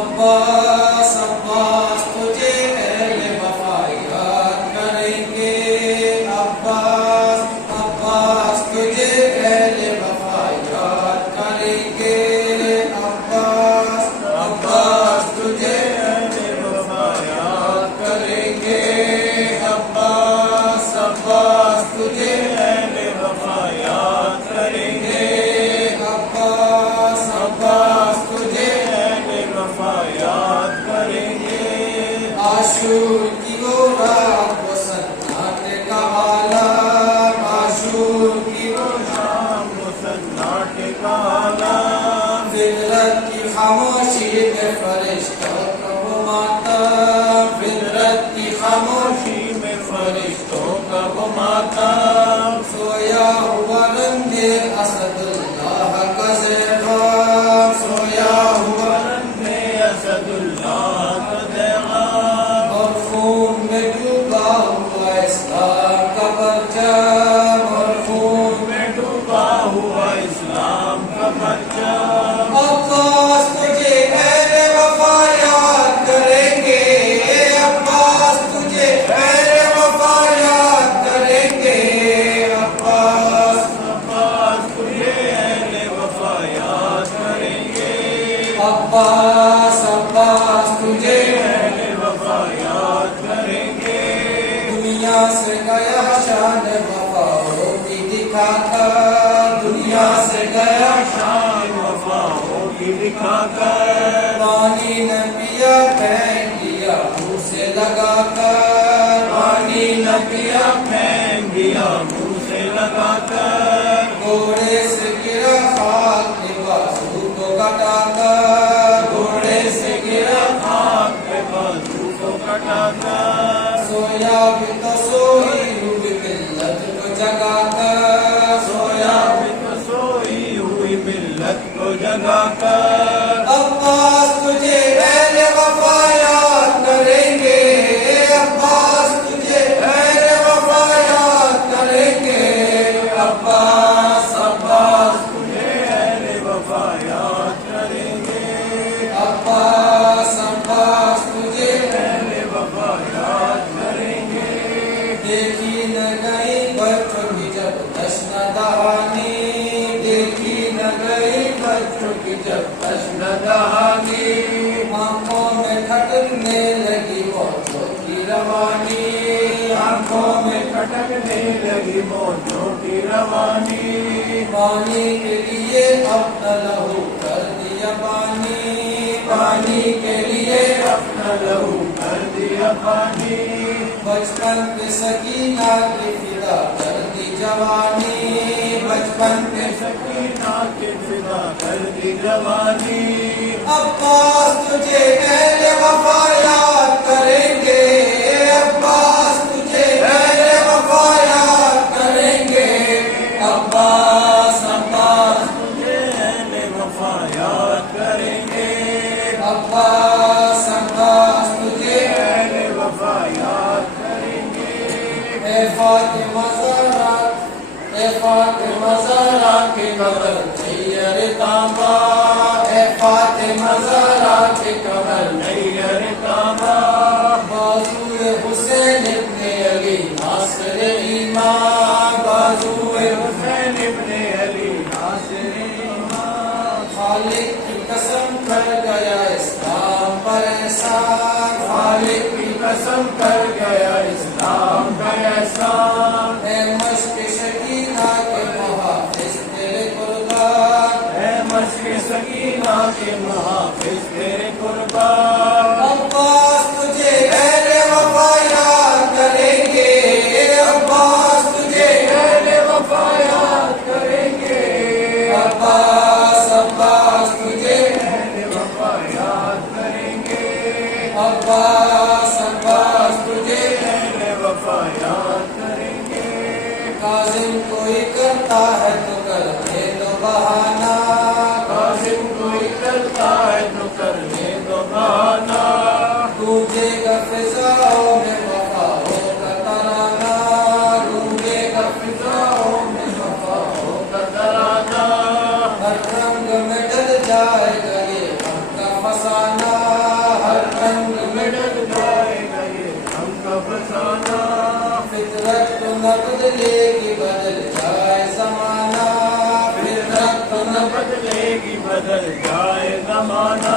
عباس عباس تجھے اہل وفا یاد کریں گے، عباس عباس تجھے اہل وفا یاد کریں گے، عباس عباس تجھے اہل وفا یاد کریں گے، عباس عباس تجھے اہل وفا یاد کریں گے، عباس عباس تجھے اہل وفا یاد کریں گے۔ عاشور کی وہ رات وہ سناٹے کا عالم، عاشور کی وہ شام وہ سناٹے کا عالم، فطرت کی خاموشی میں فرشتوں کا وہ ماتم، فطرت کی خاموشی میں فرشتوں کا وہ ماتم، سویا ہوا رنگ اسد اللہ کا زیغام، سویا ہوا رنگ اسد اللہ کا زیغام، اور خون میں ڈوبا ہوا اسلام کا پرچم، اور خون میں ڈوبا ہوا اسلام کا پرچم۔ عباس تجھے اہل وفا یاد کریں گے، عباس تجھے اہل وفا یاد کریں گے، عباس عباس تجھے اہل وفا یاد کریں گے، عباس عباس تجھے اہل وفا یاد کریں گے۔ دنیا سے گیا شان وفاؤں کی دکھا کر، دنیا سے گیا شان وفاؤں کی دکھا کر، پانی نہ پیا پھینک دیا منہ سے لگا کر، پانی نہ پیا پھینک دیا منہ سے لگا کر، گھوڑے سے گرا خاک نے بازو کو کٹا کر، گھوڑے سے گرا خاک نے بازو کو کٹا کر، سویا بھی تو سوئی ہوئی ملت کو جگا کر، سویا بھی تو سوئی ہوئی ملت کو جگا کر۔ عباس تجھے اہل وفا یاد کریں گے، عباس تجھے اہل وفا یاد کریں گے، عباس عباس تجھے اہل وفا یاد کریں گے، عباس عباس تجھے اہل وفا یاد کریں گے۔ دیکھی نہ گئی بچوں کی جب جشن دہانی، دیکھی نہ گئی بچوں کی جب جشن دہانی، آنکھوں میں کھٹکنے لگی موجوں کی روانی، آنکھوں میں کھٹکنے لگی موجوں کی روانی، پانی کے لیے اپنا لہو کر دیا پانی، پانی کے لیے اپنا لہو کر دیا پانی، بچپن پہ سکینہ کی فدا کر دی جوانی، بچپن پہ سکینہ کی فدا کر دی جوانی۔ عباس تجھے اہل وفا یاد کریں گے، عباس تجھے اہل وفا یاد کریں گے، عباس عباس تجھے اہل وفا یاد کریں گے، عباس عباس تجھے اہل وفا یاد کریں گے۔ اے فاطمہ زہرا، اے فاطمہ زہرا کے قبر نیر تابا، اے فاطمہ زہرا کے قبر نیر تابا، بازوئے حسین ابن علی ناصر ایمان، بازوئے حسین ابن علی ناصر ایمان، خالق کی قسم کر گیا اسلام پر احسان، خالق کی قسم کر گیا اسلام پر احسان، اے مشق سکینہ کے محافظ تیرے قربان، اے مشق سکینہ کے محافظ تیرے قربان۔ عباس تجھے اہل وفا یاد کریں گے، عباس تجھے اہل وفا یاد کریں گے، عباس عباس تجھے اہل وفا یاد کریں گے، عباس عباس تجھے اہل وفا یاد کریں گے۔ کاظم کوئی کرتا ہے تو کرنے دو بہانہ، کاظم کوئی کرتا ہے تو کرنے دو بہانہ، گونجے گا فضاؤں میں وفاؤں کا ترانہ، گونجے گا فضاؤں میں وفاؤں کا ترانہ، ہر رنگ میں ڈل جائے گا یہ غم کا فسانہ، نہ بدلے گی بدل جائے زمانہ، پھر رنگ تو نہ بدلے گی بدل جائے زمانہ،